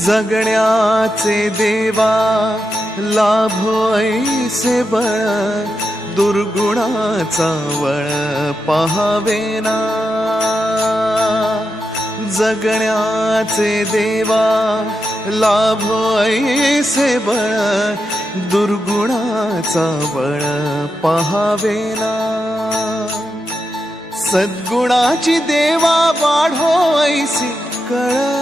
जगण्याचे देवा लाभो ऐसे बळ दुर्गुणाचा वळ पहावेना जगण्याचे देवा लाभो ऐसे बळ दुर्गुणाचा बळ पहावेना सद्गुणाची देवा वाढो ऐसी कळ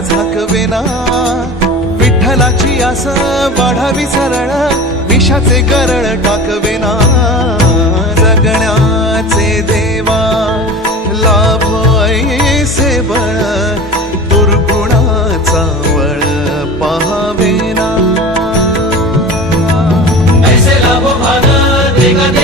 झाकवेना. विठ्ठलाची आस वाढावी सरळ विषाचे गरळ टाकवेना. जगण्याचे देवा लाभ ऐसे बळ दुर्गुणाचा वळ पहावेना. ऐसे लाभ भाग